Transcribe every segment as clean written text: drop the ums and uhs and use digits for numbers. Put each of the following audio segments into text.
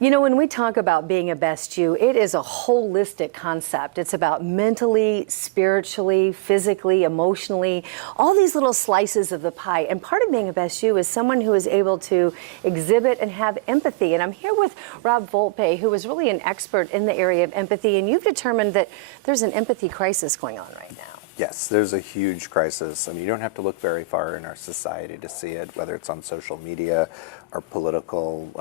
You know, when we talk about being a best you, it is a holistic concept. It's about mentally, spiritually, physically, emotionally, all these little slices of the pie. And part of being a best you is someone who is able to exhibit and have empathy. And I'm here with Rob Volpe, who is really an expert in the area of empathy. And you've determined that there's an empathy crisis going on right now. Yes, there's a huge crisis. I mean, you don't have to look very far in our society to see it, whether it's on social media or political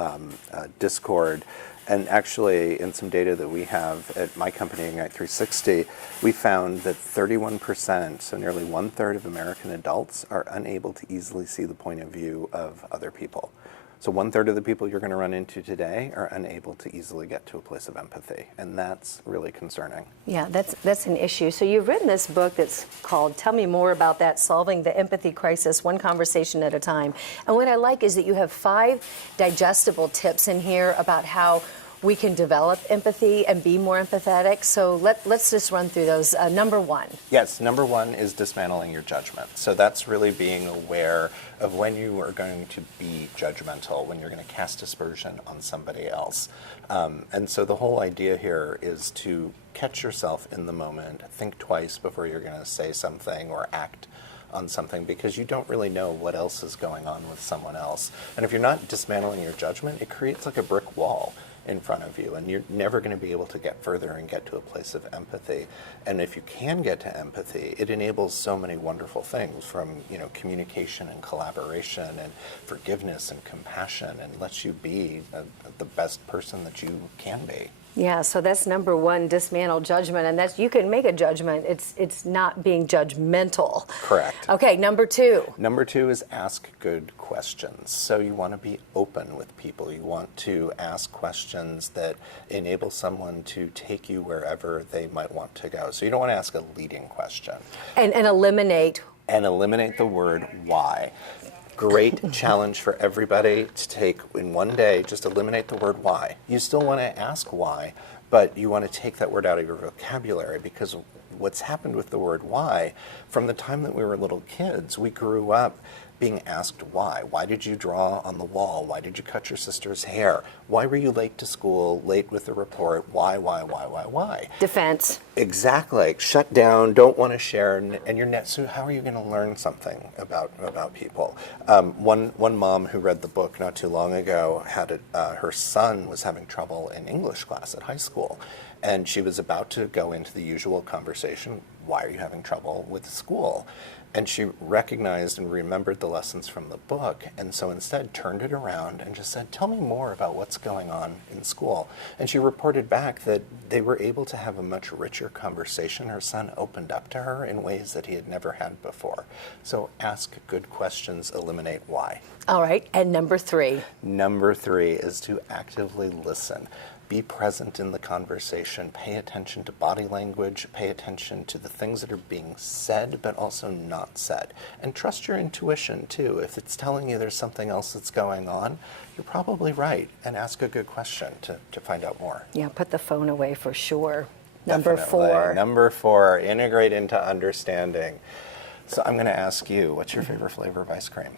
discord. And actually, in some data that we have at my company, Ignite 360, we found that 31%, so nearly 1/3 of American adults, are unable to easily see the point of view of other people. So 1/3 of the people you're going to run into today are unable to easily get to a place of empathy, and that's really concerning. Yeah, that's an issue. So you've written this book that's called, tell me more about that, Solving the Empathy Crisis, One Conversation at a Time. And what I like is that you have 5 digestible tips in here about how we can develop empathy and be more empathetic. So let's just run through those. Number 1. Yes, number 1 is dismantling your judgment. So that's really being aware of when you are going to be judgmental, when you're going to cast aspersion on somebody else. And so the whole idea here is to catch yourself in the moment, think twice before you're going to say something or act on something, because you don't really know what else is going on with someone else. And if you're not dismantling your judgment, it creates like a brick wall in front of you, and you're never going to be able to get further and get to a place of empathy. And if you can get to empathy, it enables so many wonderful things, from communication and collaboration and forgiveness and compassion, and lets you be the best person that you can be. Yeah, so that's number 1, dismantle judgment, and that's, you can make a judgment. It's not being judgmental. Correct. Okay, number 2. Number 2 is ask good questions. So you want to be open with people. You want to ask questions that enable someone to take you wherever they might want to go. So you don't want to ask a leading question. And eliminate. And eliminate the word why. Great challenge for everybody to take in one day. Just eliminate the word why. You still want to ask why, but you want to take that word out of your vocabulary, because what's happened with the word why, from the time that we were little kids, we grew up being asked why. Why did you draw on the wall? Why did you cut your sister's hair? Why were you late to school, late with the report? Why? Defense. Exactly. Shut down, don't want to share, and you're net. So how are you going to learn something about people? One mom who read the book not too long ago had her son was having trouble in English class at high school, and she was about to go into the usual conversation. Why are you having trouble with school? And she recognized and remembered the lessons from the book, and so instead turned it around and just said, tell me more about what's going on in school. And she reported back that they were able to have a much richer conversation. Her son opened up to her in ways that he had never had before. So ask good questions, eliminate why. All right, and number 3. Number 3 is to actively listen. Be present in the conversation. Pay attention to body language. Pay attention to the things that are being said, but also not said. And trust your intuition, too. If it's telling you there's something else that's going on, you're probably right. And ask a good question to find out more. Yeah, put the phone away for sure. Number Definitely. 4. Number 4, integrate into understanding. So I'm going to ask you, what's your favorite flavor of ice cream?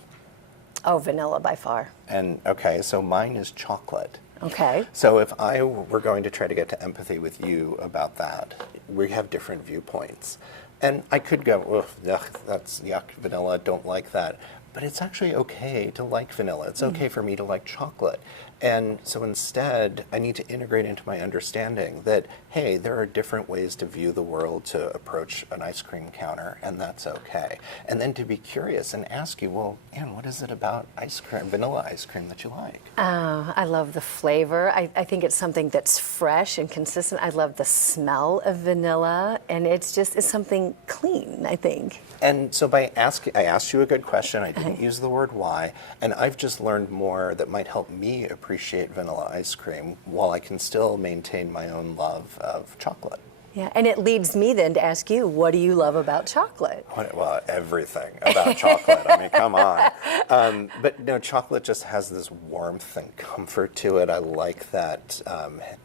Oh, vanilla by far. And okay, so mine is chocolate. Okay. So if I were going to try to get to empathy with you about that, we have different viewpoints. And I could go, ugh, that's yuck, vanilla, don't like that. But it's actually okay to like vanilla. It's okay for me to like chocolate. And so instead, I need to integrate into my understanding that, hey, there are different ways to view the world, to approach an ice cream counter, and that's okay. And then to be curious and ask you, well, Ann, what is it about ice cream, vanilla ice cream, that you like? I love the flavor. I think it's something that's fresh and consistent. I love the smell of vanilla, and it's something clean, I think. And so I asked you a good question. I didn't use the word why, and I've just learned more that might help me appreciate vanilla ice cream while I can still maintain my own love of chocolate. Yeah, and it leads me then to ask you, what do you love about chocolate? Well, everything about chocolate. I mean, come on. But no, chocolate just has this warmth and comfort to it. I like that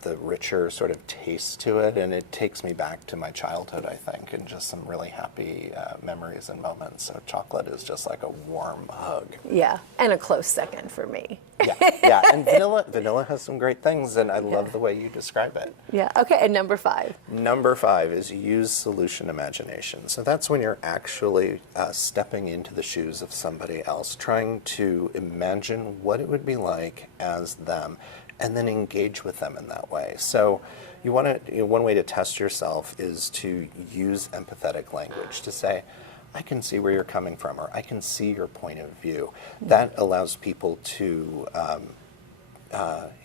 the richer sort of taste to it, and it takes me back to my childhood, I think, and just some really happy memories and moments. So chocolate is just like a warm hug. Yeah, and a close second for me. Yeah, and vanilla has some great things, and I love the way you describe it. Yeah, okay, and number 5. Number 5 is use solution imagination. So that's when you're actually stepping into the shoes of somebody else, trying to imagine what it would be like as them, and then engage with them in that way. So you want to, one way to test yourself is to use empathetic language to say, I can see where you're coming from, or I can see your point of view. That allows people to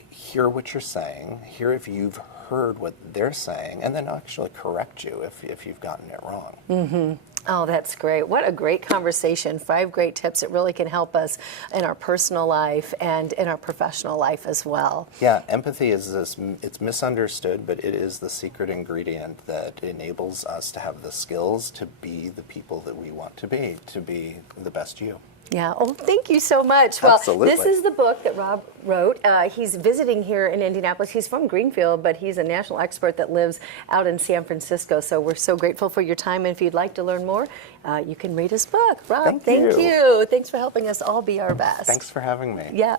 hear what you're saying, hear if you've heard what they're saying, and then actually correct you if you've gotten it wrong. Mm-hmm. Oh, that's great. What a great conversation. 5 great tips that really can help us in our personal life and in our professional life as well. Yeah, empathy is it's misunderstood, but it is the secret ingredient that enables us to have the skills to be the people that we want to be the best you. Yeah. Oh, thank you so much. Absolutely. Well, this is the book that Rob wrote. He's visiting here in Indianapolis. He's from Greenfield, but he's a national expert that lives out in San Francisco. So we're so grateful for your time. And if you'd like to learn more, you can read his book. Rob, thank you. Thanks for helping us all be our best. Thanks for having me. Yeah.